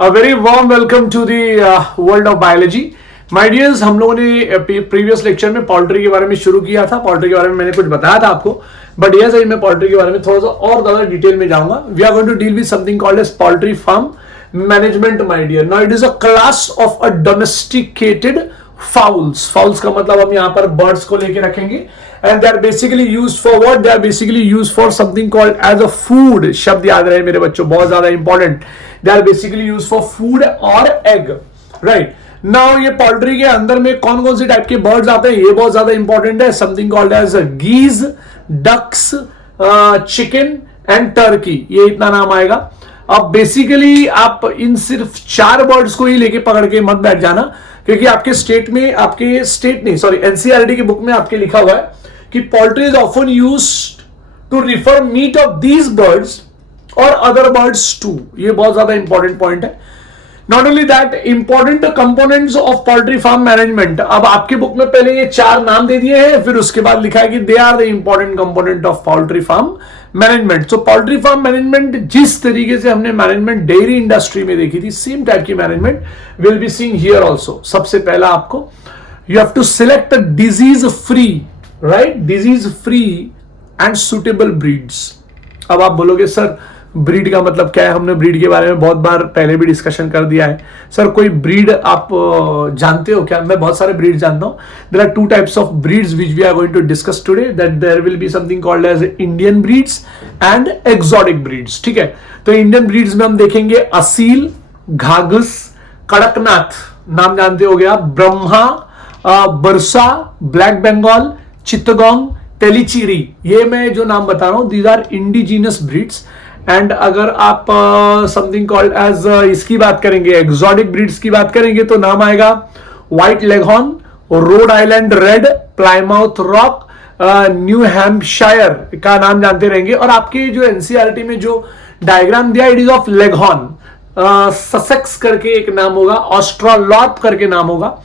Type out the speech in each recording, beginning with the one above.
A very warm welcome to the world of biology. My dears, हम लोगों ने previous lecture में poultry के बारे में शुरू किया था. पोल्ट्री के बारे में मैंने कुछ बताया था आपको, बट यस मैं पोल्ट्री के बारे में थोड़ा सा और ज्यादा डिटेल में जाऊंगा. We are going to deal with something called as poultry farm management. My dear, now it is a class of a domesticated fowls. Fowls का मतलब हम यहाँ पर बर्ड्स को लेके रखेंगे. And they are basically used for what? They are basically used for something called as a food. शब्द याद रहे मेरे बच्चों, बहुत ज्यादा important. They are basically used for food or egg, right? Now ये पोल्ट्री के अंदर में कौन कौन से टाइप के बर्ड्स आते हैं, ये बहुत ज्यादा इंपॉर्टेंट है. Something called as geese, ducks, chicken and turkey, ये इतना नाम आएगा. अब बेसिकली आप इन सिर्फ 4 बर्ड्स को ही लेके पकड़ के मत बैठ जाना, क्योंकि आपके स्टेट में, आपके स्टेट नहीं सॉरी एनसीईआरटी की बुक में आपके लिखा हुआ है कि poultry is often used to refer meat of these birds or other birds too. ये बहुत ज्यादा इंपॉर्टेंट पॉइंट है. Not only that, important components of poultry farm management. अब आपके बुक में पहले ये 4 नाम दे दिए हैं, फिर उसके बाद लिखा है कि they are the important component of poultry farm management. So poultry farm management जिस तरीके से हमने मैनेजमेंट डेयरी इंडस्ट्री में देखी थी, सेम टाइप की management will be seeing here also. सबसे पहला आपको you have to select a disease free, right, disease free and suitable breeds. अब आप बोलोगे सर ब्रीड का मतलब क्या है, हमने ब्रीड के बारे में बहुत बार पहले भी डिस्कशन कर दिया है. सर कोई ब्रीड आप जानते हो क्या? मैं बहुत सारे ब्रीड जानता हूं. There are 2 types of breeds which we are going to discuss today. That there will be something called as Indian breeds and exotic breeds. ठीक है, तो इंडियन ब्रीड्स में हम देखेंगे असील, घाघस, कड़कनाथ, नाम जानते हो गया, ब्रह्मा, बरसा, ब्लैक बंगाल, चित्तगोंग, तेलीचीरी. ये मैं जो नाम बता रहा हूं, these are indigenous breeds. And अगर आप समथिंग कॉल्ड एज इसकी बात करेंगे, एक्सोटिक ब्रीड्स की बात करेंगे, तो नाम आएगा white leghorn, Rhode Island red, Plymouth rock, new Hampshire का नाम जानते रहेंगे. और आपके जो एनसीईआरटी में जो डायग्राम दिया, it is of leghorn. Sussex करके एक नाम होगा, ऑस्ट्रालॉप करके नाम होगा,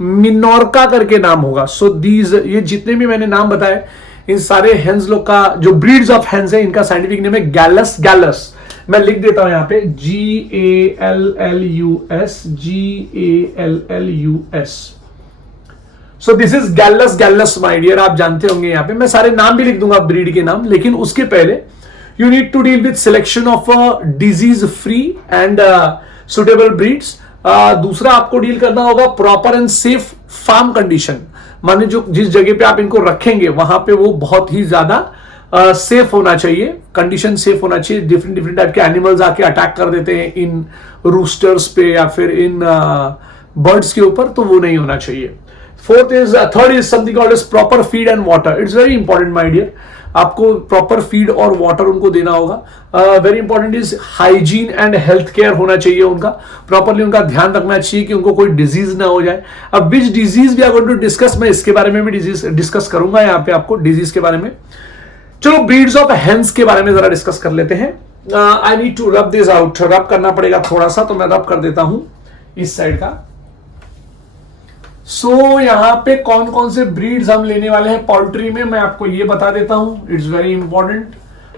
मिनोरका करके नाम होगा. सो दीज, ये जितने भी मैंने नाम बताए, इन सारे हेंस लोग का जो ब्रीड्स ऑफ हेंस है, इनका साइंटिफिक नेम है गैलस. गैलस मैं लिख देता हूं यहां पे, GALLUS, GALLUS. So this is gallus. Gallus my dear, आप जानते होंगे. यहां पे मैं सारे नाम भी लिख दूंगा ब्रीड के नाम, लेकिन उसके पहले you need to deal with selection of disease free and suitable breeds. दूसरा आपको डील करना होगा proper and safe farm condition. माने जो जिस जगह पे आप इनको रखेंगे वहां पे वो बहुत ही ज्यादा सेफ होना चाहिए, कंडीशन सेफ होना चाहिए. डिफरेंट टाइप के एनिमल्स आके अटैक कर देते हैं इन रूस्टर्स पे या फिर इन बर्ड्स के ऊपर, तो वो नहीं होना चाहिए. Third is something called as proper feed and water. It's very important my dear, आपको प्रॉपर फीड और वाटर उनको देना होगा. Very important is hygiene and health care होना चाहिए उनका. प्रॉपरली उनका ध्यान रखना चाहिए कि उनको कोई डिजीज ना हो जाए. अब which disease we are going to discuss, मैं इसके बारे में भी डिस्कस करूंगा यहाँ पे आपको डिजीज के बारे में. चलो ब्रीड्स ऑफ हेंस के बारे में जरा डिस्कस कर लेते हैं. I need to rub this out. Rub करना पड़ेगा थोड़ा सा, तो मैं रब कर देता हूं इस साइड का. सो यहां पे कौन कौन से ब्रीड्स हम लेने वाले हैं पोल्ट्री में, मैं आपको ये बता देता हूं. It's very important.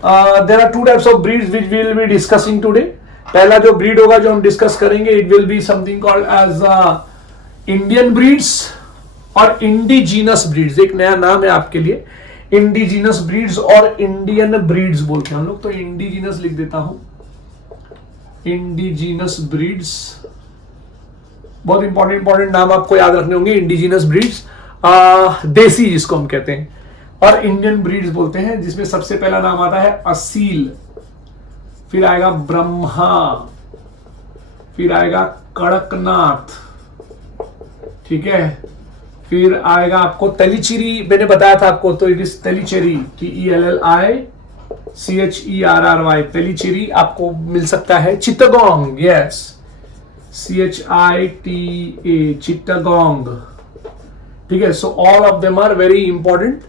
There are 2 types of breeds which we will be discussing today. पहला जो ब्रीड होगा जो हम डिस्कस करेंगे, it will be something called as Indian breeds और इंडिजीनस ब्रीड्स. एक नया नाम है आपके लिए, इंडिजीनस ब्रीड्स और इंडियन ब्रीड्स बोलते हैं हम लोग. तो इंडिजीनस लिख देता हूं, इंडिजीनस ब्रीड्स. बहुत इंपॉर्टेंट नाम आपको याद रखने होंगे. इंडिजीनस ब्रीड्स, देसी जिसको हम कहते हैं, और इंडियन ब्रीड्स बोलते हैं, जिसमें सबसे पहला नाम आता है असील, फिर आएगा ब्रह्मा, फिर आएगा कड़कनाथ, ठीक है, फिर आएगा आपको तेलीचीरी. मैंने बताया था आपको, तो it is Tellicherry, TELLICHERRY, Tellicherry आपको मिल सकता है. Chittagong, yes, CHITA, Chittagong. ठीक है, so all of them are very important.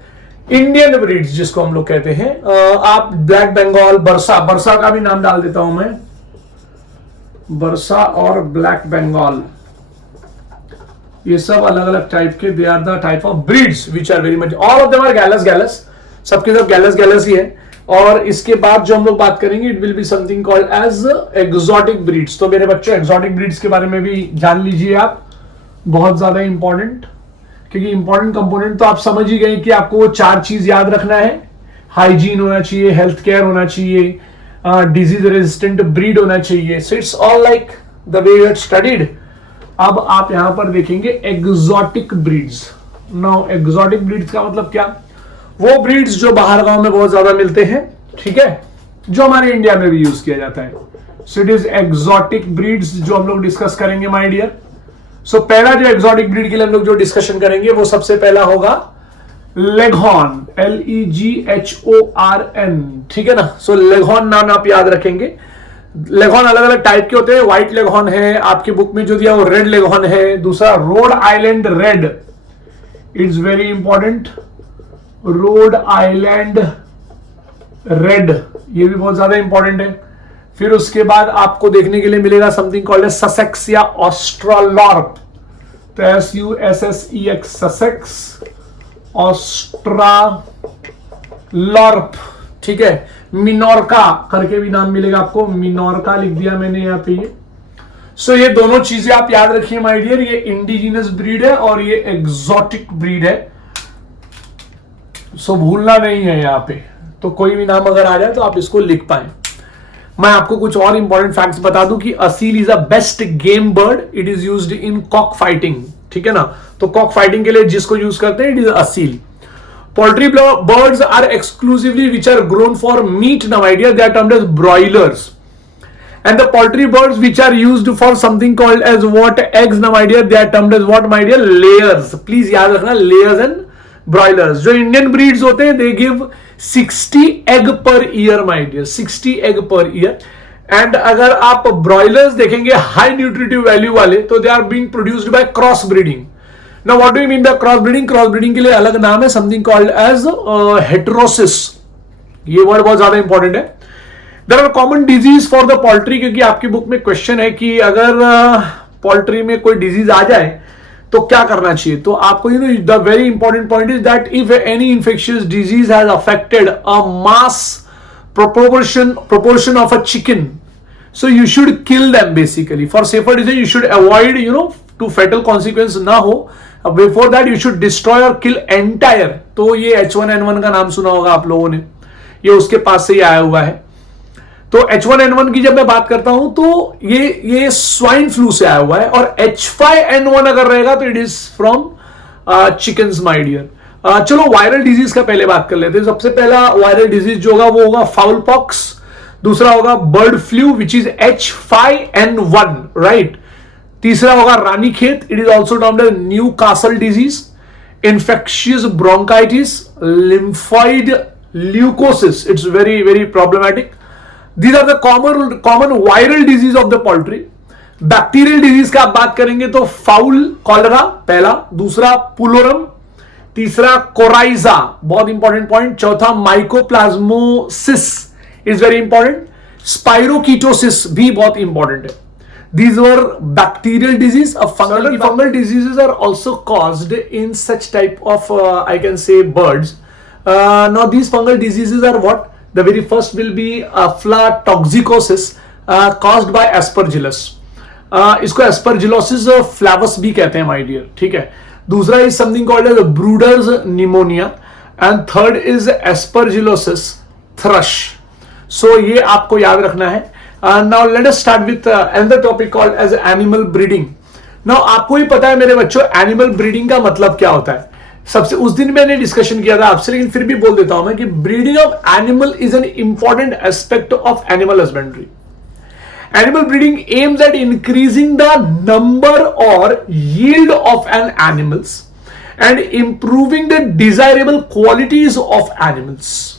Indian breeds जिसको हम लोग कहते हैं, आप ब्लैक बंगाल, बरसा, बरसा का भी नाम डाल देता हूं मैं, बरसा और ब्लैक बंगाल, ये सब अलग अलग टाइप के, they are the type of breeds which are very much, all of them are gallus. Gallus सबके सब गैलस ही है. और इसके बाद जो हम लोग बात करेंगे it will be something called as exotic breeds. तो मेरे बच्चों एक्सोटिक ब्रीड्स के बारे में भी जान लीजिए आप, बहुत ज्यादा इंपॉर्टेंट, क्योंकि इंपॉर्टेंट कंपोनेंट तो आप समझ ही गए कि आपको वो 4 चीज याद रखना है। हाइजीन होना चाहिए, हेल्थ केयर होना चाहिए, डिजीज रेजिस्टेंट ब्रीड होना चाहिए। So it's all like the way you had studied. अब आप यहां पर देखेंगे exotic breeds. Now exotic breeds का मतलब क्या? वो ब्रीड्स जो बाहर गांव में बहुत ज्यादा मिलते हैं, ठीक है, जो हमारे इंडिया में भी यूज किया जाता है। So it is exotic breeds जो हम लोग डिस्कस करेंगे माय डियर। सो पहला जो एक्सोटिक ब्रीड के लिए हम लोग जो डिस्कशन करेंगे वो सबसे पहला होगा लेगहॉर्न, LEGHORN, ठीक है ना। सो लेगहॉर्न नाम आप याद रखेंगे। लेगहॉर्न अलग अलग टाइप के होते हैं। व्हाइट लेगहॉर्न है, आपके बुक में जो दिया वो रेड लेगहॉर्न है, दूसरा Rhode Island red, it's very important, Rhode Island red, ये भी बहुत ज्यादा इंपॉर्टेंट है। फिर उसके बाद आपको देखने के लिए मिलेगा समथिंग कॉल्ड ससेक्स या ऑस्ट्रालॉर्प। तो SUSSEX, ससेक्स, ऑस्ट्रालॉर्प, ठीक है। मिनोरका करके भी नाम मिलेगा आपको, मिनोरका लिख दिया मैंने यहाँ पे ये। सो ये दोनों चीजें आप याद रखिए माय डियर, ये इंडिजिनस ब्रीड है और ये एक्सोटिक ब्रीड है। सो भूलना नहीं है यहाँ पे। तो कोई भी नाम अगर आ जाए तो आप इसको लिख पाए। मैं आपको कुछ और इंपॉर्टेंट फैक्ट्स बता दूं कि Aseel is a best game bird, it is used in cock fighting, ठीक है ना। तो कॉक फाइटिंग के लिए जिसको यूज करते हैं it is Aseel. Poultry birds are exclusively which are grown for meat, now idea, they are termed as broilers. And the poultry birds which are used for something called as what? Eggs, now my dear, they are termed as what my dear? Layers. Please याद रखना, layers and broilers. जो Indian breeds होते हैं they give 60 egg per year my dear, 60 egg per year. And अगर आप broilers देखेंगे high nutritive value वाले, तो they are being produced by cross breeding. Now what do you mean by cross breeding? Cross breeding के लिए अलग नाम है, something called as heterosis. ये word बहुत ज्यादा इंपॉर्टेंट है। There are common disease for the poultry, क्योंकि आपकी बुक में क्वेश्चन है कि अगर पोल्ट्री में कोई डिजीज आ जाए तो क्या करना चाहिए। तो आपको the very important point is that if any infectious disease has affected a mass proportion of a chicken, so you should kill them basically for safer reason. You should avoid to fatal consequence ना हो, before that you should destroy or kill entire. तो ये H1N1 का नाम सुना होगा आप लोगों ने, ये उसके पास से ही आया हुआ है। तो H1N1 की जब मैं बात करता हूं तो ये स्वाइन फ्लू से आया हुआ है, और H5N1 अगर रहेगा तो it is from chickens my dear. चलो वायरल डिजीज का पहले बात कर लेते हैं। सबसे पहला वायरल डिजीज जो होगा वो होगा फाउल पॉक्स, दूसरा होगा bird flu which is H5N1, right. तीसरा होगा Ranikhet, it is also termed as Newcastle disease, infectious bronchitis, lymphoid leucosis, it's very very problematic. These are the common viral disease of the poultry. Bacterial disease का आप बात करेंगे तो foul cholera पहला, दूसरा पुलोरम, तीसरा कोराइजा, बहुत इंपॉर्टेंट पॉइंट, चौथा माइकोप्लाज्मोसिस इज वेरी इंपॉर्टेंट, स्पाइरोकीटोसिस भी बहुत इंपॉर्टेंट है। These were bacterial disease. Fungal diseases are also caused in such type of I can say birds. Now these fungal diseases are what? The very first will be aflatoxicosis caused by aspergillus. इसको aspergillosis flavus भी कहते हैं my dear, ठीक है। दूसरा is something called as Brooder's pneumonia and third is aspergillosis thrush. So ये आपको याद रखना है। Now let us start with another topic called as animal breeding. Now आपको ही पता है मेरे बच्चों animal breeding का मतलब क्या होता है। सबसे उस दिन मैंने डिस्कशन किया था आपसे, लेकिन फिर भी बोल देता हूं मैं कि breeding of animal is an important aspect of animal husbandry. Animal breeding aims at increasing the number और yield of an animals and improving the desirable qualities of animals.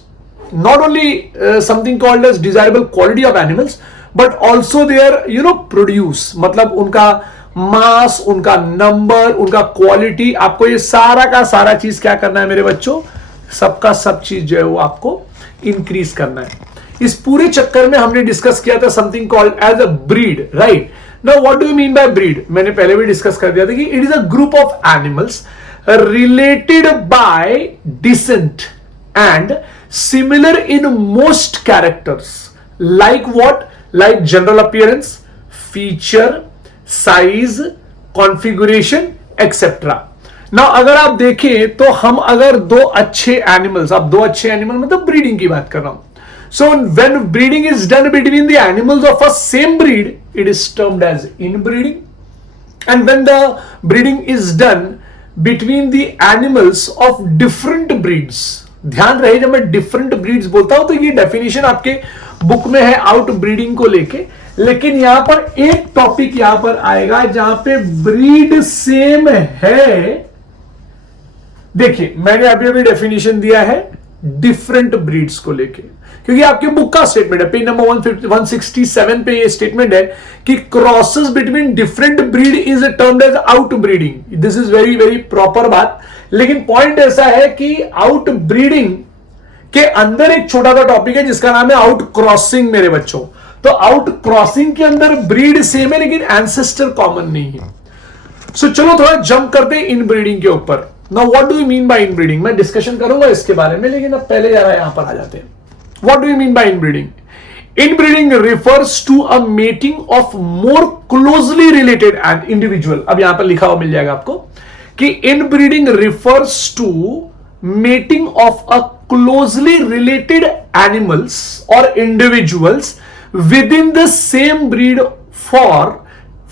Not only something called as desirable quality of animals but also their produce, मतलब उनका मास, उनका number, उनका quality, आपको ये सारा का सारा चीज क्या करना है मेरे बच्चों, सबका सब चीज जो है वो आपको इंक्रीज करना है। इस पूरे चक्कर में हमने डिस्कस किया था something called as a breed, right. Now what do you mean by breed? मैंने पहले भी डिस्कस कर दिया था कि it is a group of animals related by descent and similar in most characters, like what, like general appearance, feature, size, configuration etcetera. ना अगर आप देखें तो हम अगर दो अच्छे एनिमल्स, अब दो अच्छे एनिमल मतलब ब्रीडिंग की बात कर रहा हूं, so when breeding is done between the animals of a same breed, it is termed as inbreeding, and when the breeding is done between the animals of different breeds, ध्यान रहे जब मैं डिफरेंट ब्रीड्स बोलता हूं तो ये definition आपके book में है आउट ब्रीडिंग को लेके, लेकिन यहां पर एक टॉपिक यहां पर आएगा जहां पे ब्रीड सेम है। देखिए मैंने अभी अभी डेफिनेशन दिया है डिफरेंट ब्रीड्स को लेके, क्योंकि आपके बुक का स्टेटमेंट है, पेज नंबर 167 पे ये स्टेटमेंट है कि crosses between different breed is termed as outbreeding. This is very very proper बात, लेकिन पॉइंट ऐसा है कि आउट ब्रीडिंग के अंदर एक छोटा सा टॉपिक है जिसका नाम है आउट क्रॉसिंग मेरे बच्चों। तो आउट क्रॉसिंग के अंदर ब्रीड सेम है लेकिन एंसेस्टर कॉमन नहीं है। सो चलो थोड़ा जंप करते हैं इन ब्रीडिंग के ऊपर। Now what do you mean by inbreeding, मैं डिस्कशन करूंगा इसके बारे में, लेकिन अब पहले जरा यहां पर आ जाते हैं। What do you mean by inbreeding? Inbreeding refers to a mating of more closely related and individual. अब यहां पर लिखा हुआ मिल जाएगा आपको कि inbreeding refers to mating of a closely related animals और individuals within the same breed for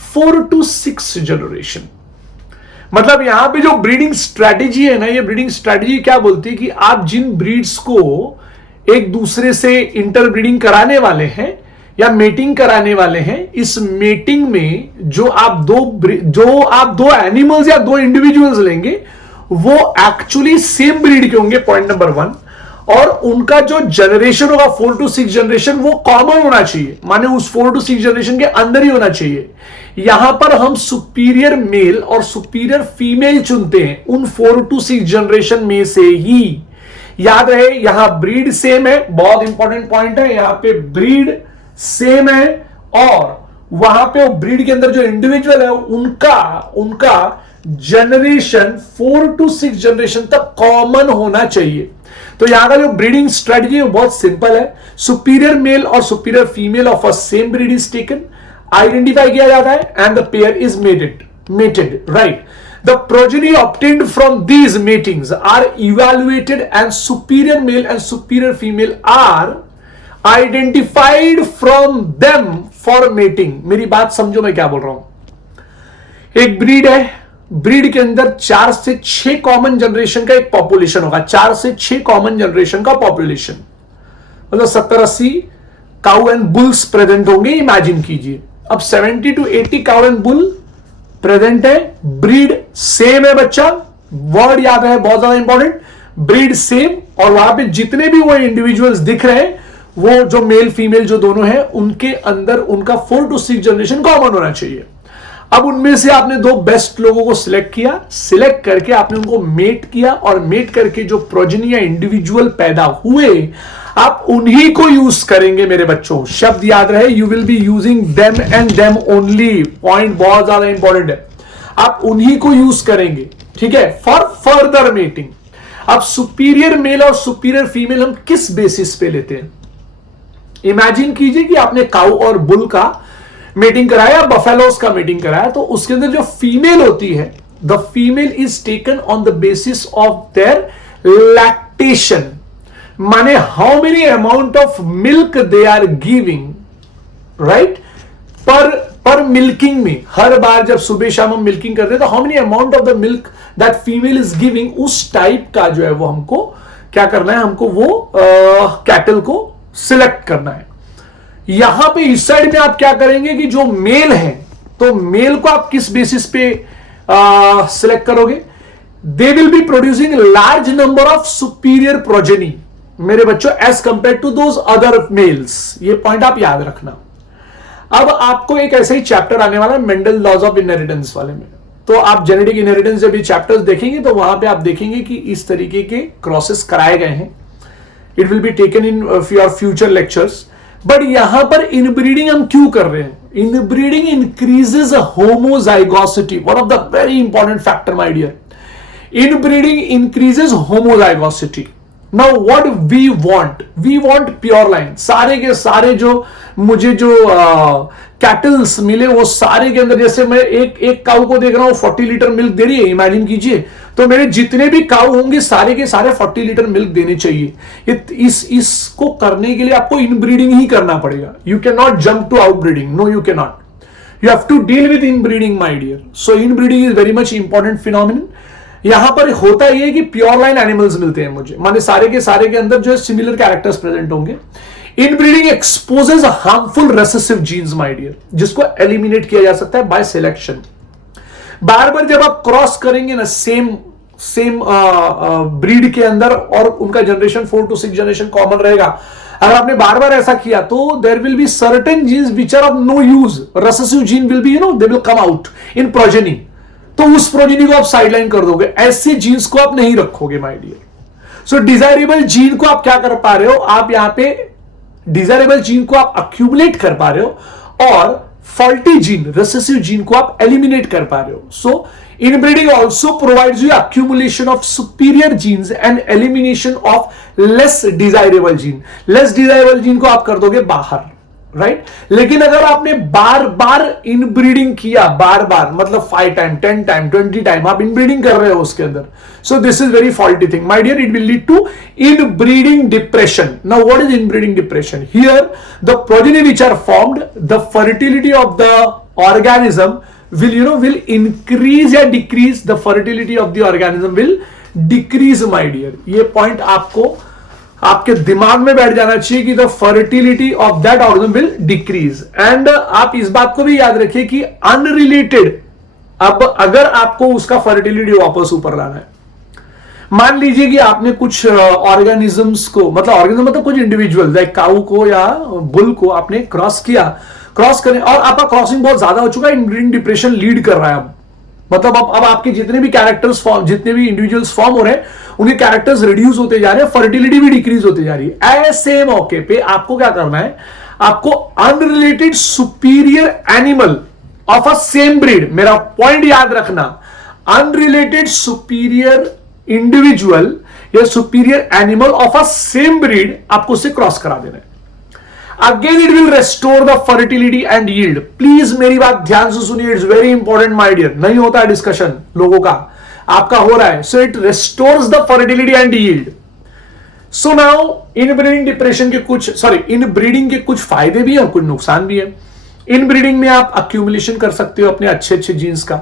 4 to 6 generation. मतलब यहां पे जो ब्रीडिंग स्ट्रेटेजी है ना, ये ब्रीडिंग स्ट्रेटेजी क्या बोलती है कि आप जिन ब्रीड्स को एक दूसरे से इंटरब्रीडिंग कराने वाले हैं या मेटिंग कराने वाले हैं, इस मेटिंग में जो आप दो एनिमल्स या दो इंडिविजुअल्स लेंगे वो एक्चुअली सेम ब्रीड के होंगे, पॉइंट नंबर 1, और उनका जो जनरेशन होगा 4 to 6 जनरेशन वो कॉमन होना चाहिए, माने उस 4 to 6 जनरेशन के अंदर ही होना चाहिए। यहां पर हम सुपीरियर मेल और सुपीरियर फीमेल चुनते हैं उन 4 to 6 जनरेशन में से ही। याद रहे यहां ब्रीड सेम है, बहुत इंपॉर्टेंट पॉइंट है, यहां पे ब्रीड सेम है और वहां पे ब्रीड के अंदर जो इंडिविजुअल है उनका जनरेशन 4 to 6 जनरेशन तक कॉमन होना चाहिए। तो यहां का जो ब्रीडिंग स्ट्रेटजी है बहुत सिंपल है, सुपीरियर मेल और superior female of a same breed is taken, identify किया जाता है and the pair is mated, right? The progeny obtained from these matings are evaluated and superior male and superior female are identified from them for mating। मेरी बात समझो मैं क्या बोल रहा हूं। एक ब्रीड है, ब्रीड के अंदर 4 से 6 कॉमन जनरेशन का एक पॉपुलेशन होगा, 4 से 6 कॉमन जनरेशन का पॉपुलेशन, मतलब 70-80 काउ एंड बुल्स प्रेजेंट होंगे, इमेजिन कीजिए। अब 70 to 80 cow and bull present है, ब्रीड सेम है बच्चा, वर्ड याद है बहुत ज्यादा इंपॉर्टेंट, ब्रीड सेम, और वहां पे जितने भी वो इंडिविजुअल्स दिख रहे हैं वो जो मेल फीमेल जो दोनों हैं उनके अंदर उनका 4 to 6 जनरेशन कॉमन होना चाहिए। अब उनमें से आपने 2 बेस्ट लोगों को सिलेक्ट किया, सिलेक्ट करके आपने उनको मेट किया और मेट करके जो प्रोजेनी या इंडिविजुअल पैदा हुए आप उन्हीं को यूज करेंगे मेरे बच्चों। शब्द याद रहे, you will be using them and them only, point बहुत ज्यादा इंपॉर्टेंट है, आप उन्हीं को यूज करेंगे, ठीक है, फॉर फर्दर मेटिंग। अब सुपीरियर मेल और सुपीरियर फीमेल हम किस बेसिस पे लेते हैं? इमेजिन कीजिए कि आपने काउ और बुल का मेटिंग कराया, बफेलोस का मेटिंग कराया, तो उसके अंदर जो फीमेल होती है, the female is taken on the basis of their lactation, माने how many amount of milk they are giving, right, पर मिल्किंग में, हर बार जब सुबह शाम हम मिल्किंग करते हैं तो how many amount of the milk that female is giving, उस टाइप का जो है वो हमको क्या करना है, हमको वो कैटल को सिलेक्ट करना है। यहां पे इस साइड में आप क्या करेंगे कि जो मेल है, तो मेल को आप किस बेसिस पे सिलेक्ट करोगे? They will be producing large number of superior progeny मेरे बच्चों as compare to those other males. ये पॉइंट आप याद रखना। अब आपको एक ऐसे ही चैप्टर आने वाला है मेंडल लॉज ऑफ इनहेरिटेंस वाले में, तो आप जेनेटिक इनहेरिटेंस जब ये चैप्टर्स देखेंगे तो वहां पे आप देखेंगे कि इस तरीके के क्रॉसेस कराए गए हैं। It will be taken in your future lectures. But यहां पर इनब्रीडिंग हम क्यों कर रहे हैं? Inbreeding increases homozygosity, one of the very important factor my dear. Inbreeding increases homozygosity. Now what we want pure line. सारे के सारे जो मुझे जो कैटल्स मिले वो सारे के अंदर, जैसे मैं एक काऊ को देख रहा हूं 40 लीटर मिल्क दे रही है, इमेजिन कीजिए, तो मेरे जितने भी काऊ होंगे सारे के सारे 40 लीटर मिल्क देने चाहिए। इसको करने के लिए आपको इनब्रीडिंग ही करना पड़ेगा। You can not jump to outbreeding, no you can not, you have to deal with inbreeding my dear. So inbreeding is very much important phenomenon. यहां पर होता यह है कि प्योर लाइन एनिमल्स मिलते हैं मुझे, माने सारे के अंदर जो है सिमिलर कैरेक्टर्स प्रेजेंट होंगे। Inbreeding exposes harmful recessive genes my dear, जिसको एलिमिनेट किया जा सकता है बाय सिलेक्शन। बार बार जब आप क्रॉस करेंगे ना सेम ब्रीड के अंदर, और उनका जनरेशन 4 to 6 जनरेशन कॉमन रहेगा, अगर आपने बार बार ऐसा किया तो there will be certain genes which are of no use, recessive gene will be they will come out in progeny, तो उस प्रोजेनी को आप साइडलाइन कर दोगे, ऐसे जीन्स को आप नहीं रखोगे my dear. So desirable gene को आप क्या कर पा रहे हो, आप यहां पे डिजायरेबल जीन को आप अक्यूमुलेट कर पा रहे हो, और फॉल्टी जीन रेसेसिव जीन को आप एलिमिनेट कर पा रहे हो। सो inbreeding also provides you accumulation of superior genes and elimination of less desirable gene. less desirable gene को आप कर दोगे बाहर, राइट? लेकिन अगर आपने बार बार इनब्रीडिंग किया, बार बार मतलब 5 टाइम 10 टाइम 20 टाइम आप इनब्रीडिंग कर रहे हो उसके अंदर, so this is very faulty thing my dear. It will lead to inbreeding depression. Now what is inbreeding depression? Here the progeny which are formed, the fertility of the organism will increase या decrease, the fertility of the organism will decrease my dear। ये point आपको आपके दिमाग में बैठ जाना चाहिए कि the fertility of that organism will decrease। and आप इस बात को भी याद रखिए कि unrelated, अब अगर आपको उसका fertility वापस ऊपर लाना है, मान लीजिए कि आपने कुछ ऑर्गेनिजम्स को, मतलब ऑर्गेनिज्म मतलब कुछ इंडिविजुअल लाइक काऊ को या बुल को आपने क्रॉस किया, क्रॉस करें और आपका क्रॉसिंग बहुत ज्यादा हो चुका है, इनब्रीडिंग डिप्रेशन लीड कर रहा है। अब मतलब अब आपके जितने भी कैरेक्टर्स फॉर्म, जितने भी इंडिविजुअल्स फॉर्म हो रहे हैं, उनके कैरेक्टर्स रिड्यूस होते जा रहे हैं, फर्टिलिटी भी डिक्रीज होती जा रही है। ऐसे मौके पे आपको क्या करना है, आपको unrelated superior animal of a same breed, मेरा पॉइंट याद रखना, अनरिलेटेड सुपीरियर इंडिविजुअल या superior animal of a same breed आपको उससे क्रॉस करा देना है। Again it will restore the fertility and yield. Please मेरी बात ध्यान से सुनिए, it's very important my dear. नहीं होता है डिस्कशन लोगों का, आपका हो रहा है। So it restores the fertility and yield. So now inbreeding depression के कुछ इनब्रीडिंग के कुछ फायदे भी है और कुछ नुकसान भी है। इनब्रीडिंग में आप अक्यूमुलेशन कर सकते हो अपने अच्छे अच्छे जीन्स का,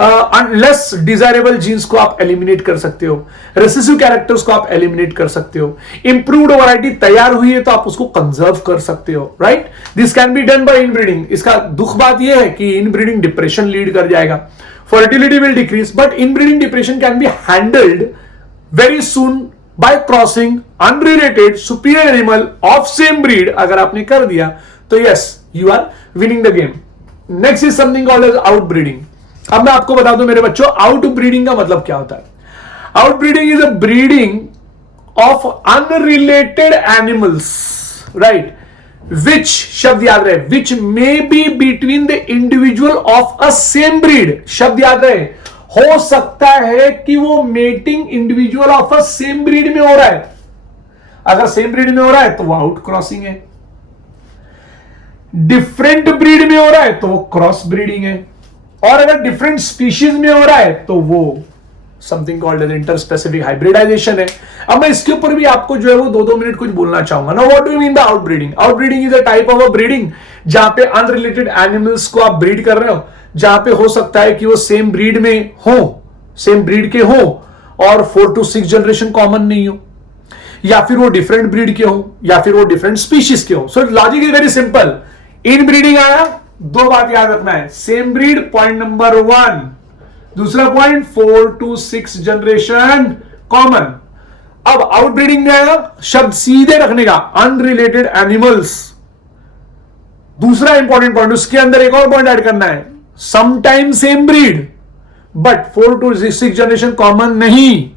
लेस डिजायरेबल जीन्स को आप एलिमिनेट कर सकते हो, रेसेसिव कैरेक्टर्स को आप एलिमिनेट कर सकते हो, इंप्रूव्ड वैरायटी तैयार हुई है तो आप उसको कंजर्व कर सकते हो, right? This can be done by inbreeding. इसका दुख बात यह है कि इनब्रीडिंग डिप्रेशन लीड कर जाएगा, fertility will decrease, but inbreeding depression can be handled very soon by crossing unrelated superior animal of same breed. अगर आपने कर दिया तो yes, you are winning the game. Next is something called as outbreeding. अब मैं आपको बता दूं मेरे बच्चों, आउट ब्रीडिंग का मतलब क्या होता है। Outbreeding is a breeding of unrelated animals, right, which, शब्द याद रहे, which may be between the individual of a same breed. शब्द याद रहे, हो सकता है कि वो mating individual of a same breed में हो रहा है। अगर सेम ब्रीड में हो रहा है तो वो आउट क्रॉसिंग है, डिफरेंट ब्रीड में हो रहा है तो वो क्रॉस ब्रीडिंग है, और अगर डिफरेंट स्पीशीज में हो रहा है तो वो something called as interspecific hybridization है। अब मैं इसके ऊपर भी आपको जो है वो 2-2 मिनट कुछ बोलना चाहूंगा ना। What do you mean the outbreeding? Outbreeding is a type of a breeding जहां पे अनरिलेटेड एनिमल्स को आप ब्रीड कर रहे हो, जहां पे हो सकता है कि वो सेम ब्रीड में हो, सेम ब्रीड के हो और 4 to 6 जनरेशन कॉमन नहीं हो, या फिर वो डिफरेंट ब्रीड के हो, या फिर वो डिफरेंट स्पीशीज के हो। So logic is very simple. Inbreeding आया, 2 बात याद रखना है, सेम ब्रीड पॉइंट नंबर 1, दूसरा पॉइंट 4 to 6 जनरेशन कॉमन। अब आउटब्रीडिंग में आया, शब्द सीधे रखने का, अनरिलेटेड एनिमल्स। दूसरा इंपॉर्टेंट पॉइंट, उसके अंदर एक और पॉइंट ऐड करना है, sometime same breed but 4 to 6 generation common नहीं।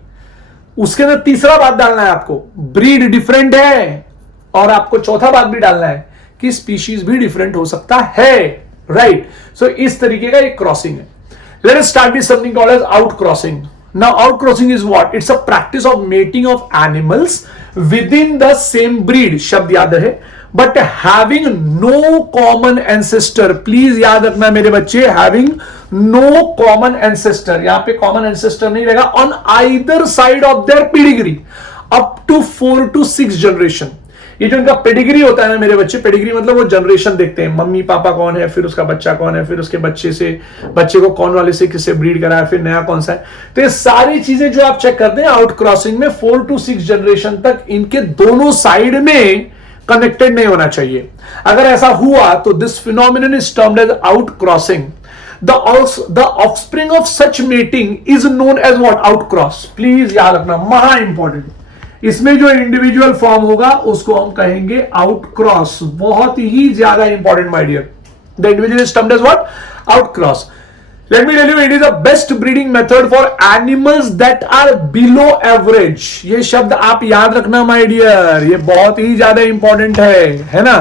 उसके अंदर तीसरा बात डालना है आपको, ब्रीड डिफरेंट है, और आपको चौथा बात भी डालना है कि स्पीशीज भी डिफरेंट हो सकता है, राइट? सो इस तरीके का एक क्रॉसिंग है। Let us start with something called as outcrossing. Now outcrossing is what? It's a practice of mating of animals within the same breed. शब्द याद रहे, but having no common ancestor. Please याद रखना मेरे बच्चे, having no common ancestor. यहां पे common ancestor नहीं रहेगा. On either side of their pedigree up to 4 to 6 generation. ये जो इनका पेडिग्री होता है ना मेरे बच्चे, पेडिग्री मतलब वो जनरेशन देखते हैं, मम्मी पापा कौन है, फिर उसका बच्चा कौन है, फिर उसके बच्चे को कौन वाले से किससे ब्रीड कराया, फिर नया कौन सा है. तो ये सारी चीजें जो आप चेक करते हैं आउट क्रॉसिंग में 4 to 6 जनरेशन तक इनके दोनों साइड में कनेक्टेड नहीं होना चाहिए. अगर ऐसा हुआ तो this phenomenon is termed as outcrossing. The offspring of such mating is known as what? Outcross. Please याद रखना, महा इंपॉर्टेंट. इसमें जो इंडिविजुअल फॉर्म होगा उसको हम कहेंगे आउटक्रॉस. बहुत ही ज्यादा important my dear. The individual is termed as what? Outcross. Let me tell you, it is the best breeding method for animals that are below average. ये शब्द आप याद रखना माय डियर, ये बहुत ही ज्यादा इंपॉर्टेंट है ना.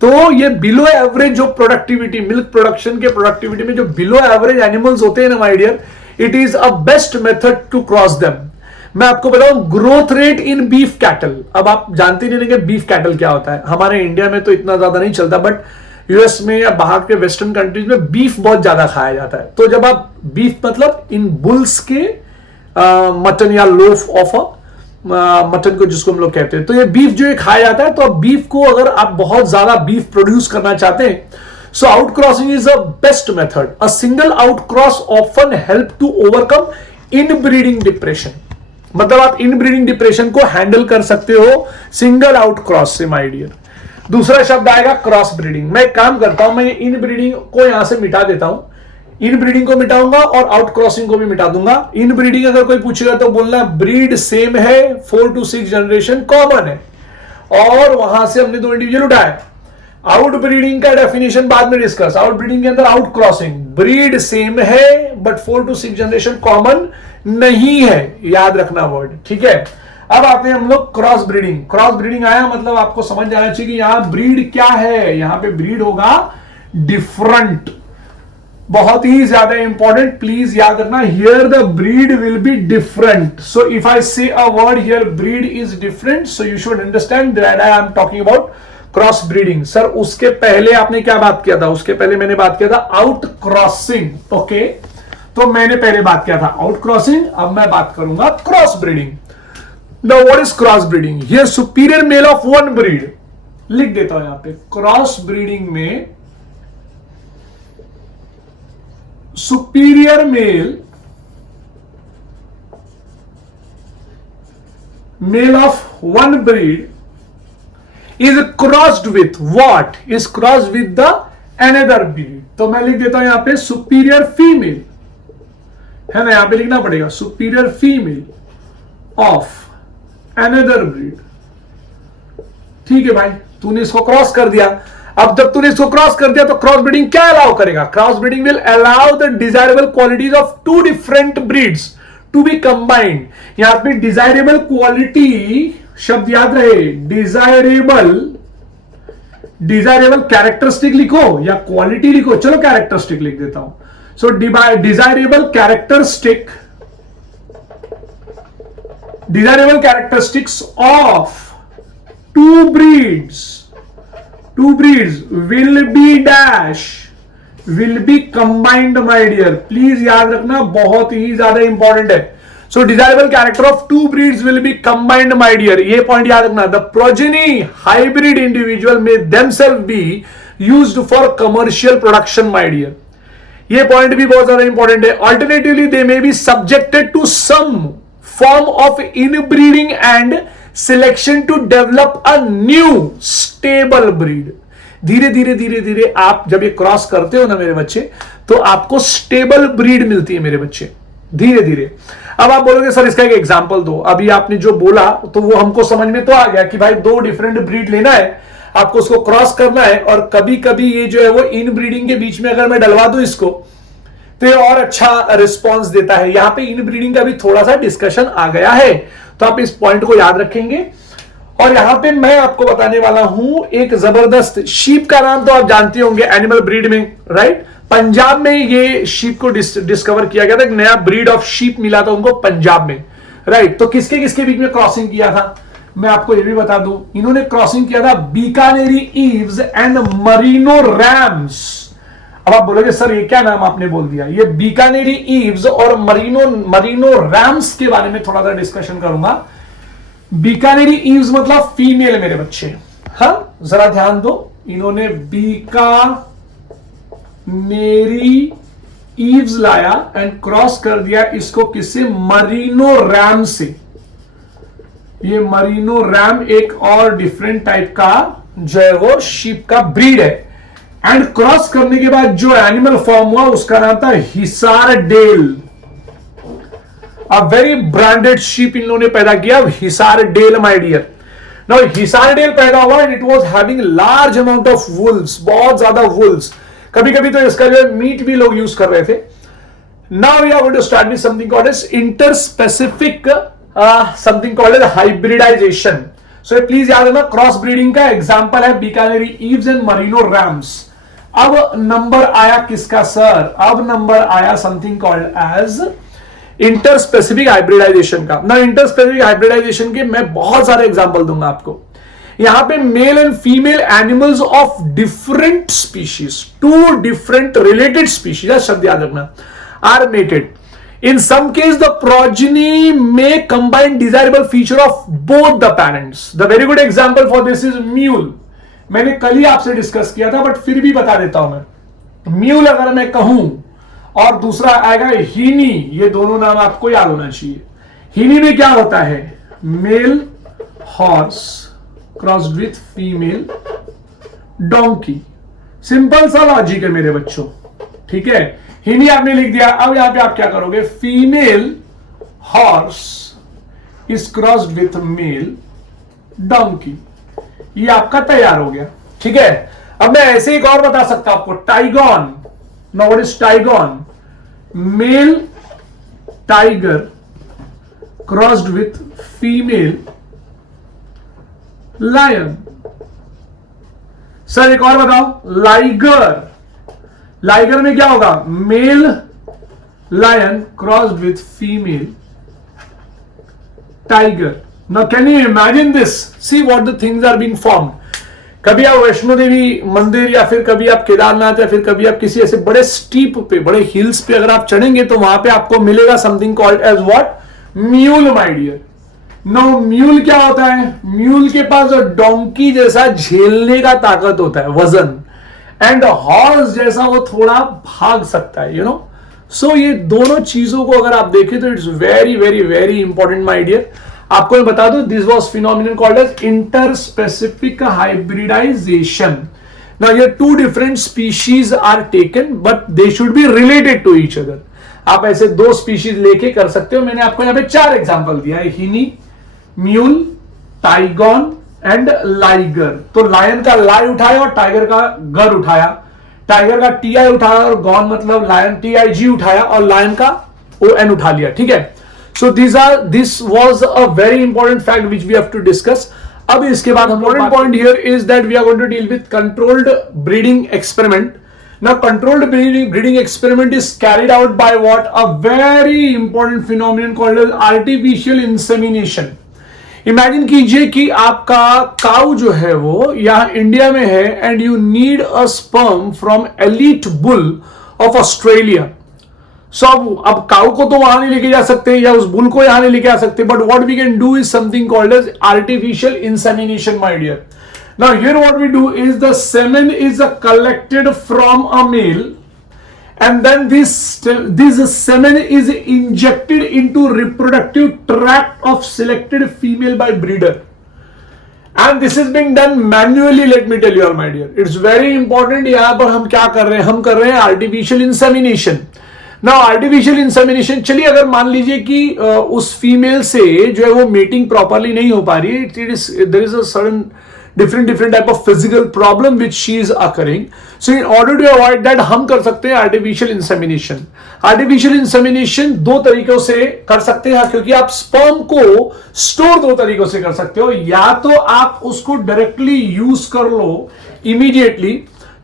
तो ये बिलो एवरेज जो प्रोडक्टिविटी, मिल्क प्रोडक्शन के प्रोडक्टिविटी में जो बिलो एवरेज एनिमल्स होते हैं ना my dear, it is a best method to cross them. मैं आपको बताऊं growth rate in beef cattle. अब आप जानते नहीं कि बीफ कैटल क्या होता है. हमारे इंडिया में तो इतना ज्यादा नहीं चलता, बट यूएस में या बाहर के वेस्टर्न कंट्रीज में बीफ बहुत ज्यादा खाया जाता है. तो जब आप बीफ मतलब इन बुल्स के मटन या लोफ ऑफ मटन को जिसको हम लोग कहते हैं, तो ये बीफ जो ये खाया जाता है. तो अब बीफ को अगर आप बहुत ज्यादा बीफ प्रोड्यूस करना चाहते हैं, so out crossing is a best method. A single out cross often help to overcome in breeding depression. मतलब आप इन ब्रीडिंग डिप्रेशन को हैंडल कर सकते हो सिंगल आउट क्रॉस से माय डियर. दूसरा शब्द आएगा क्रॉस ब्रीडिंग. मैं एक काम करता हूं, मैं इन ब्रीडिंग को यहां से मिटा देता हूं. इन ब्रीडिंग को मिटाऊंगा और आउट क्रॉसिंग को भी मिटा दूंगा. इन ब्रीडिंग अगर कोई पूछेगा तो बोलना ब्रीड सेम है, 4 to 6 जनरेशन कॉमन है, और वहां से हमने 2 इंडिविजुअल उठाए. आउट ब्रीडिंग का डेफिनेशन बाद में डिस्कस. आउट ब्रीडिंग के अंदर आउट क्रॉसिंग, ब्रीड सेम है बट 4 to 6 जनरेशन कॉमन नहीं है. याद रखना वर्ड, ठीक है. अब आते हैं हम लोग क्रॉस ब्रीडिंग. क्रॉस ब्रीडिंग आया मतलब आपको समझ जाना चाहिए कि यहां ब्रीड क्या है. यहां पे ब्रीड होगा डिफरेंट. बहुत ही ज्यादा इंपॉर्टेंट, प्लीज याद रखना. Here the breed will be different. So if I say a word here breed is different, so you should understand that I am talking about cross breeding. Sir उसके पहले आपने क्या बात किया था? उसके पहले मैंने बात किया था आउट क्रॉसिंग. ओके, तो मैंने पहले बात किया था आउट क्रॉसिंग, अब मैं बात करूंगा cross breeding. Now what is cross breeding? Here superior male of one breed. लिख देता हूं यहां पे, क्रॉस ब्रीडिंग में superior male of one breed is crossed with what? Is crossed with the another breed. तो मैं लिख देता हूं यहां पे सुपीरियर फीमेल, है ना. यहां पे लिखना पड़ेगा superior female of another breed. ठीक है भाई, तूने इसको क्रॉस कर दिया. अब जब तूने इसको क्रॉस कर दिया तो क्रॉस ब्रीडिंग क्या अलाउ करेगा? Cross breeding will allow the desirable qualities of 2 different breeds to be combined. यहां पे डिजायरेबल क्वालिटी शब्द याद रहे, डिजायरेबल कैरेक्टरिस्टिक लिखो या क्वालिटी लिखो. चलो कैरेक्टरिस्टिक लिख देता हूं. So desirable characteristics of two breeds will be combined my dear. Please याद रखना, बहुत ही ज्यादा इंपॉर्टेंट है. So desirable character of 2 breeds will be combined my dear. ये पॉइंट याद रखना. The progeny hybrid individual may themselves be used for commercial production my dear. ये पॉइंट भी बहुत ज्यादा इंपॉर्टेंट है. Alternatively they may be subjected to some form of inbreeding and selection to develop a new stable breed. धीरे धीरे आप जब ये क्रॉस करते हो ना मेरे बच्चे, तो आपको स्टेबल ब्रीड मिलती है मेरे बच्चे, धीरे धीरे. अब आप बोलोगे सर इसका एक एग्जांपल दो. अभी आपने जो बोला तो वो हमको समझ में तो आ गया कि भाई 2 डिफरेंट ब्रीड लेना है, आपको उसको क्रॉस करना है, और कभी कभी ये जो है वो इन ब्रीडिंग के बीच में अगर मैं डलवा दूं इसको तो ये और अच्छा रिस्पॉन्स देता है. यहां पे इन ब्रीडिंग का भी थोड़ा सा डिस्कशन आ गया है, तो आप इस पॉइंट को याद रखेंगे. और यहां पे मैं आपको बताने वाला हूं एक जबरदस्त शीप का नाम तो आप जानते होंगे एनिमल ब्रीड में, राइट. पंजाब में ये शीप को डिस्कवर किया गया था, एक नया ब्रीड ऑफ शीप मिला था उनको पंजाब में, राइट। तो किसके किसके बीच में क्रॉसिंग किया था, मैं आपको ये भी बता दूं, इन्होंने क्रॉसिंग किया था बीकानेरी ईव्स एंड मरीनो रैम्स। अब आप बोलोगे सर ये क्या नाम आपने बोल दिया, ये बीकानेरी ईव्स और मरीनो रैम्स के बारे में थोड़ा सा डिस्कशन करूंगा। बीकानेरी ईव्स मतलब फीमेल मेरे बच्चे, हाँ जरा ध्यान दो, इन्होंने बीकानेरी ईव्स लाया एंड क्रॉस कर दिया इसको किससे, मरीनो रैम से। ये मरीनो रैम एक और डिफरेंट टाइप का जो है वो शीप का ब्रीड है, एंड क्रॉस करने के बाद जो एनिमल फॉर्म हुआ उसका नाम था Hisardale. A very branded sheep इन लोगों ने पैदा किया, Hisardale my dear. Now Hisardale पैदा हुआ and it was having large amount of wools, बहुत ज्यादा वुल्स, कभी कभी तो इसका जो मीट भी लोग यूज कर रहे थे। Now we are going to start with something called as interspecific something called as hybridization. So please याद रखना, क्रॉस ब्रीडिंग का एग्जांपल है Bikaneri ewes and merino rams. अब नंबर आया किसका सर, अब नंबर आया something called as interspecific hybridization का। ना इंटरस्पेसिफिक हाइब्रिडाइजेशन के मैं बहुत सारे एग्जांपल दूंगा आपको। यहां पे male and female animals of different species, two different related species, शब्द याद रखना, are mated. In some case, the progeny may combine desirable feature of both the parents. The very good example for this is mule. मैंने कल ही आपसे discuss किया था, but फिर भी बता देता हूं मैं। म्यूल अगर मैं कहूं और दूसरा आएगा हिनी, ये दोनों नाम आपको याद होना चाहिए। हिनी में क्या होता है, male horse crossed with female donkey. Simple सा लॉजिक है मेरे बच्चों, ठीक है। हिनी आपने लिख दिया, अब यहां पे आप क्या करोगे, female horse is crossed with mail donkey, ये आपका तैयार हो गया, ठीक है। अब मैं ऐसे एक और बता सकता हूं आपको, tigon. Now what is tigon, male tiger crossed with female lion. Sir एक और बताओ, लाइगर। लाइगर में क्या होगा, male lion crossed with female tiger. Now can you imagine this, see what the things are being formed. कभी आप वैष्णो देवी मंदिर या फिर कभी आप केदारनाथ या फिर कभी आप किसी ऐसे बड़े स्टीप पे, बड़े हिल्स पे अगर आप चढ़ेंगे तो वहां पे आपको मिलेगा something called as what, mule my dear. Now mule क्या होता है, म्यूल के पास डोंकी जैसा झेलने का ताकत होता है, वजन, एंड हॉर्स जैसा वो थोड़ा भाग सकता है, यू नो। सो ये दोनों चीजों को अगर आप देखें तो it's very very very important my dear. आपको मैं बता दूं, this was phenomenon called as interspecific hybridization. Now ये two different species are taken but they should be related to each other. आप ऐसे दो स्पीशीज लेके कर सकते हो। मैंने आपको यहां पे 4 एग्जांपल दिया है, हिनी, म्यूल, टाइगॉन एंड लाइगर। तो लायन का लाई उठाया और टाइगर का गर उठाया, टाइगर का टीआई उठाया और गॉन मतलब लायन टीआईजी उठाया और लायन का ओएन उठा लिया, ठीक है। So this was a very important fact which we have to discuss. अब इसके बाद हम important point here is that we are going to deal with controlled breeding experiment. Now controlled breeding experiment is carried out by what, a very important phenomenon called as artificial insemination. Imagine कीजिए कि आपका cow जो है वो यहां India में है and you need a sperm from elite bull of Australia. So अब काउ को तो वहां नहीं लेके जा सकते या उस बुल को यहां नहीं लेके आ सकते, but what we can do is something called as artificial insemination my dear. Now here what we do is the semen is collected from a male and then this semen is injected into reproductive tract of selected female by breeder, and this is being done manually. Let me tell you my dear, it's very important। यहां पर हम क्या कर रहे हैं, हम कर रहे हैं artificial insemination। Now artificial insemination, चलिए अगर मान लीजिए कि उस फीमेल से जो है वो मेटिंग प्रॉपरली नहीं हो पा रही है, there is a certain different type of physical problem which she is occurring, so in order to avoid that हम कर सकते हैं artificial insemination। artificial insemination 2 तरीकों से कर सकते हैं, क्योंकि आप स्पर्म को स्टोर 2 तरीकों से कर सकते हो। या तो आप उसको डायरेक्टली यूज कर लो इमीडिएटली,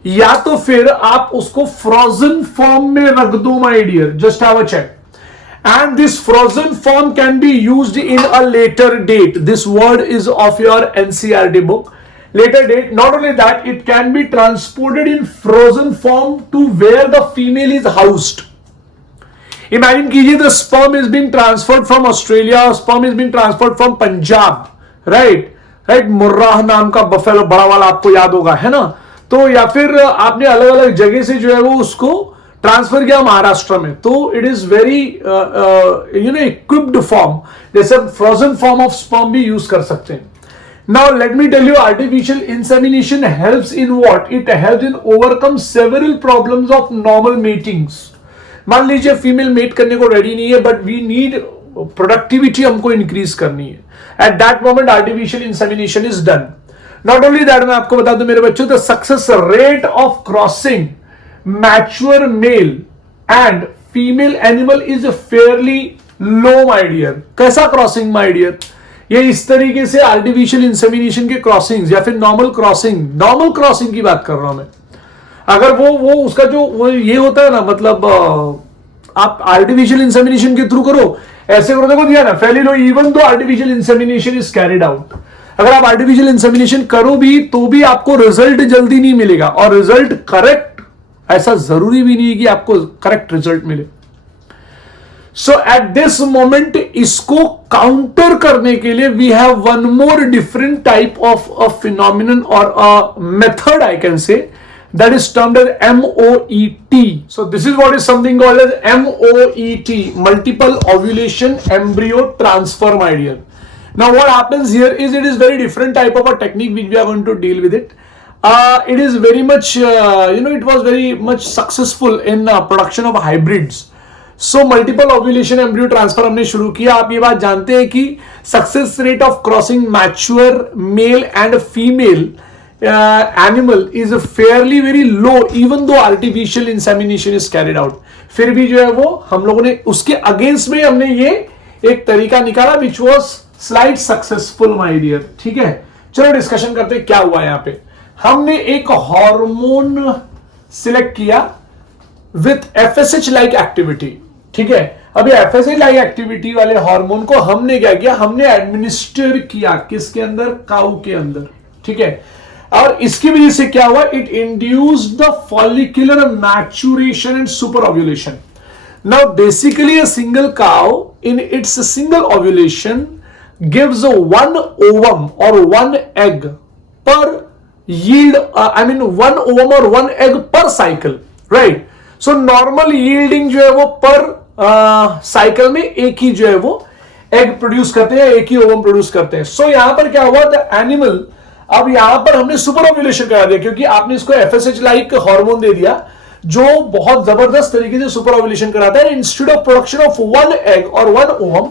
या तो फिर आप उसको फ्रोजन फॉर्म में रख दो my dear, just have a check. And this frozen form can be used in a later date. This word is of your NCERT book. Later date. Not only that, it can be transported in frozen form to where the female is housed. Imagine कीजिए the sperm is being transferred from Australia, sperm is being transferred from Punjab, right? Right? Murrah नाम का buffalo बड़ा वाला आपको याद होगा, है ना? तो या फिर आपने अलग अलग जगह से जो है वो उसको ट्रांसफर किया महाराष्ट्र में, तो it is very equipped form, जैसे फ्रोजन फॉर्म ऑफ स्पर्म भी यूज कर सकते हैं. Now let me tell you, artificial insemination helps in what? It helps in overcome several problems of normal meetings. मान लीजिए फीमेल मेट करने को ready नहीं है, बट वी नीड प्रोडक्टिविटी हमको इंक्रीज करनी है. At that moment artificial insemination is done. Not only that, मैं आपको बता दूं मेरे बच्चों, the success rate of crossing mature male and female animal is fairly low my dear. कैसा क्रॉसिंग my dear? ये इस तरीके से आर्टिफिशियल इंसेमिनेशन के क्रॉसिंग्स या फिर नॉर्मल क्रॉसिंग की बात कर रहा हूं मैं. अगर वो उसका जो वो ये होता है ना, मतलब आप आर्टिफिशियल इंसेमिनेशन के थ्रू करो, ऐसे करो, देखो दिया ना फेली लो, even though artificial insemination is carried out. अगर आप आर्टिफिशियल इंसेमिनेशन करो भी तो भी आपको रिजल्ट जल्दी नहीं मिलेगा, और रिजल्ट करेक्ट ऐसा जरूरी भी नहीं है कि आपको करेक्ट रिजल्ट मिले. सो एट दिस मोमेंट इसको काउंटर करने के लिए we have one more different type of a phenomenon और a method I can say, that is termed as MOET. So this is what is something called as MOET, multiple ovulation embryo transfer my dear. Now what happens here is it is very different type of a technique which we are going to deal with it. It is very much it was very much successful in production of hybrids. So multiple ovulation embryo transfer हमने शुरू किया. आप ये बात जानते हैं कि success rate of crossing mature mail and female animal is fairly very low even though artificial insemination is carried out. फिर भी जो है वो हम लोगों ने उसके अगेंस्ट में हमने ये एक तरीका निकाला which was slight successful my dear. ठीक है, चलो डिस्कशन करते हैं क्या हुआ यहाँ पे. हमने एक हार्मोन सिलेक्ट किया विथ FSH लाइक एक्टिविटी. ठीक है, अभी FSH लाइक एक्टिविटी वाले हार्मोन को हमने क्या किया, हमने एडमिनिस्टर किया किसके अंदर, काऊ के अंदर. ठीक है, और इसकी वजह से क्या हुआ, it induced the follicular maturation and super ovulation. Now basically a single cow in its single ovulation gives one ovum और वन एग पर yield, one ovum or one egg per cycle, right? So normal yielding जो है वो पर cycle में एक ही जो है वो egg produce करते हैं, एक ही ovum produce करते हैं. So यहाँ पर क्या हुआ, the animal, अब यहाँ पर हमने super ovulation करा दिया क्योंकि आपने इसको FSH like हार्मोन दे दिया जो बहुत जबरदस्त तरीके से super ovulation कराता है. Instead of production of one egg or one ovum,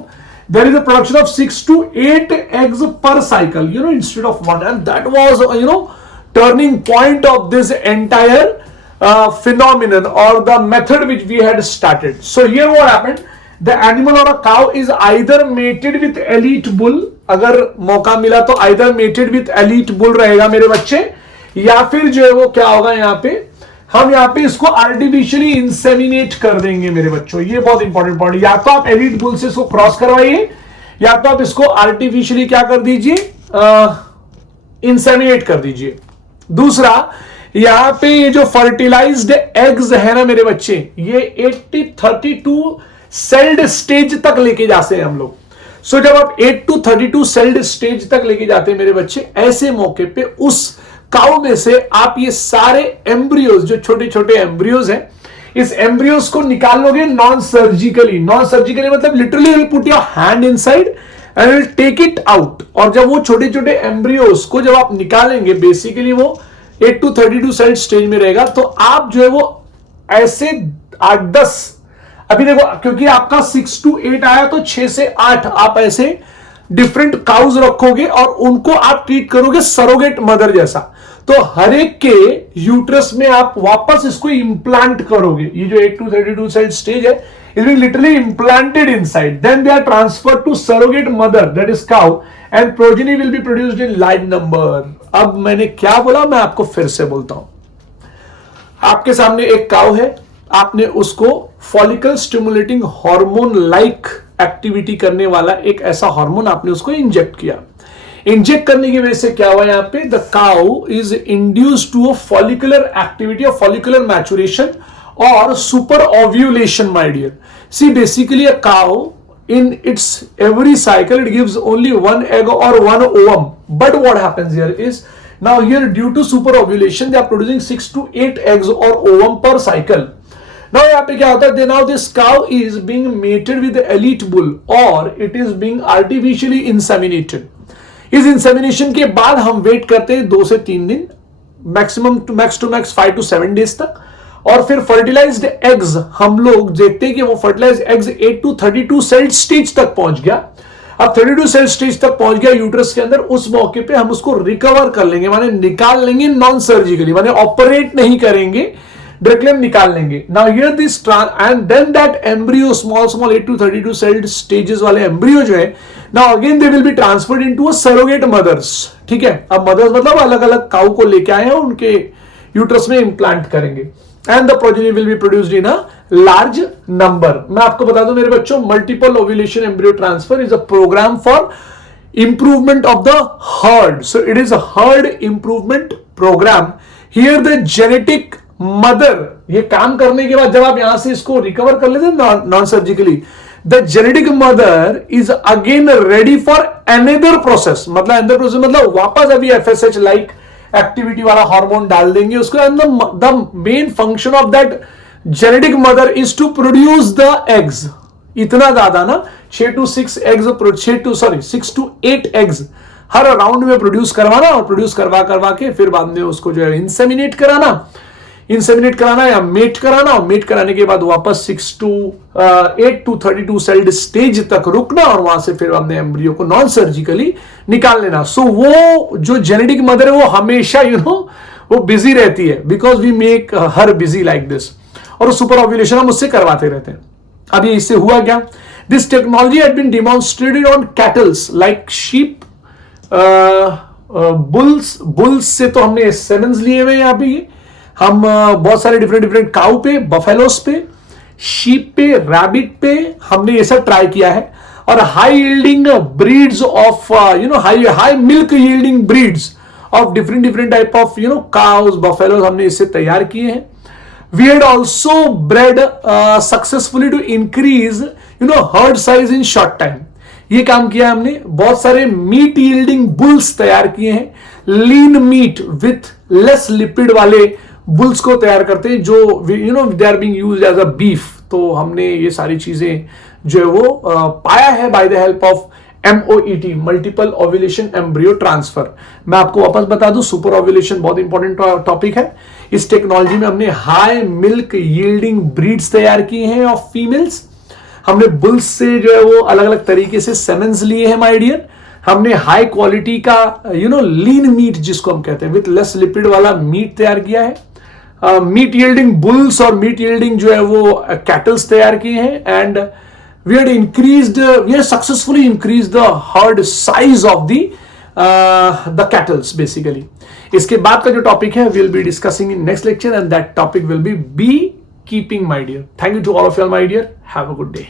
there is a production of 6 to 8 eggs per cycle, instead of one, and that was turning point of this entire phenomenon or the method which we had started. So here what happened, the animal or a cow is either mated with elite bull, अगर मौका मिला तो either mated with elite bull रहेगा मेरे बच्चे, या फिर जो है वो क्या होगा, यहाँ पे हम यहाँ पे इसको आर्टिफिशियली इंसेमिनेट कर देंगे मेरे बच्चों. ये बहुत इंपॉर्टेंट पॉइंट, या तो आप एलिट बुल से इसको क्रॉस करवाइए या तो आप इसको आर्टिफिशियली क्या कर दीजिए, इंसेमिनेट कर दीजिए. दूसरा, यहां पे ये जो फर्टिलाइज्ड एग्स है ना मेरे बच्चे, ये 32 सेल्ड स्टेज तक लेके जाते हैं हम लोग. सो जब आप 8 to 32 सेल्ड स्टेज तक लेके जाते हैं मेरे बच्चे, ऐसे मौके पे उस काउ में से आप ये सारे एम्ब्रियोज, जो छोटे छोटे एम्ब्रियोज हैं, इस एम्ब्रियोज को निकाल लोगे नॉन सर्जिकली मतलब literally will put your hand inside and will take it out. और जब वो छोटे छोटे एम्ब्रियोज को जब आप निकालेंगे, बेसिकली वो 8 to 32 सेल स्टेज में रहेगा, तो आप जो है वो ऐसे 8-10, अभी देखो क्योंकि आपका 6 to 8 आया तो 6 से 8 आप ऐसे डिफरेंट काउज रखोगे और उनको आप ट्रीट करोगे सरोगेट मदर जैसा. तो हर एक के यूट्रस में आप वापस इसको इंप्लांट करोगे. ये जो 8 to 32 सेल स्टेज है, it will literally implanted inside, then they are transferred to surrogate mother, that is cow, and progeny will be produced in large number. अब मैंने क्या बोला, मैं आपको फिर से बोलता हूं. आपके सामने एक काउ है, आपने उसको follicle stimulating hormone like activity करने वाला एक ऐसा हार्मोन आपने उसको इंजेक्ट किया। इंजेक्ट करने की वजह से क्या हुआ, यहां पे the cow is induced to a follicular activity of follicular maturation और super ovulation my dear. See basically a cow in its every cycle it gives only one egg or one ovum, but what happens here is now here due to super ovulation they are producing 6 to 8 eggs or ovum per cycle. Now यहाँ पे क्या होता है, now this cow is being mated with the elite bull or it is being artificially inseminated. इस insemination के बाद हम wait करते हैं 2 से 3 दिन, maximum two max 5 to 7 days तक, और फिर फर्टिलाइज्ड एग्स हम लोग देखते हैं कि वो fertilized eggs 8 to 32 cell stage तक पहुंच गया। अब 32 सेल स्टेज तक पहुंच गया यूट्रस के अंदर, उस मौके पे हम उसको रिकवर कर लेंगे, माने निकाल लेंगे नॉन सर्जिकली, माने ऑपरेट नहीं करेंगे, डायरेक्टली हम निकाल लेंगे। Now here this and then that embryo small 8 to 32 cell stages वाले एम्ब्रियो जो है, now again they will be transferred into a surrogate mothers. ठीक है, अब मदर्स मतलब अलग अलग काऊ को लेके आए हैं, उनके यूट्रस में इंप्लांट करेंगे and the progeny will be produced in a large number. मैं आपको बता दूं मेरे बच्चों, multiple ovulation embryo transfer is a program for improvement of the herd. So it is a herd improvement program. Here the genetic mother, ये काम करने के बाद जब आप यहां से इसको रिकवर कर लेते हैं non surgically, the genetic mother is again ready for another process. मतलब another process मतलब वापस अभी FSH like एक्टिविटी वाला हार्मोन डाल देंगे उसको, and the main function of that genetic mother is to produce the eggs. इतना ज्यादा ना, 6 to 8 एग्स हर राउंड में प्रोड्यूस करवाना, और प्रोड्यूस करवा के फिर बाद में उसको जो है इंसेमिनेट कराना या मेट कराना, और मेट कराने के बाद वापस 8 to 32 सेल्ड स्टेज तक रुकना, और वहां से फिर हमने एम्ब्रियो को नॉन सर्जिकली निकाल लेना। सो वो जो जेनेटिक मदर है वो हमेशा वो बिजी रहती है, because we make her busy like this, और सुपर ओव्यूलेशन हम उससे करवाते रहते हैं। अब ये इससे हुआ क्या, this technology had been demonstrated on cattles like sheep, bulls से तो हमने सेमेंस लिए हुए यहाँ पे, हम बहुत सारे डिफरेंट काउ पे, बफेलोस पे, शीप पे, रैबिट पे हमने ये सब ट्राई किया है, और high yielding breeds of high milk yielding breeds of different type of cows, buffaloes हमने इससे तैयार किए हैं। We had also bred successfully to increase herd size in short time. ये काम किया हमने, बहुत सारे मीट यील्डिंग बुल्स तैयार किए हैं, lean meat with less lipid वाले बुल्स को तैयार करते हैं, जो they are being used as a beef. तो हमने ये सारी चीजें जो है वो पाया है by the help of MOET, multiple ovulation embryo transfer. मैं आपको वापस बता दूं, सुपर ओव्यूलेशन बहुत इंपॉर्टेंट टॉपिक है। इस टेक्नोलॉजी में हमने हाई मिल्क यील्डिंग ब्रीड्स तैयार किए हैं ऑफ फीमेल्स, हमने बुल्स से जो है वो अलग अलग तरीके से सेमेंस लिए हैं माय डियर, हमने हाई क्वालिटी का लीन मीट जिसको हम कहते हैं विथ लेस लिपिड वाला मीट तैयार किया है, मीट यील्डिंग बुल्स और मीट यील्डिंग जो है वो कैटल्स तैयार किए हैं, and we had successfully increase the herd size of the cattles basically. इसके बाद का जो टॉपिक है will be discussing in next lecture, and that topic will be keeping my dear. Thank you to all of you my dear, have a good day.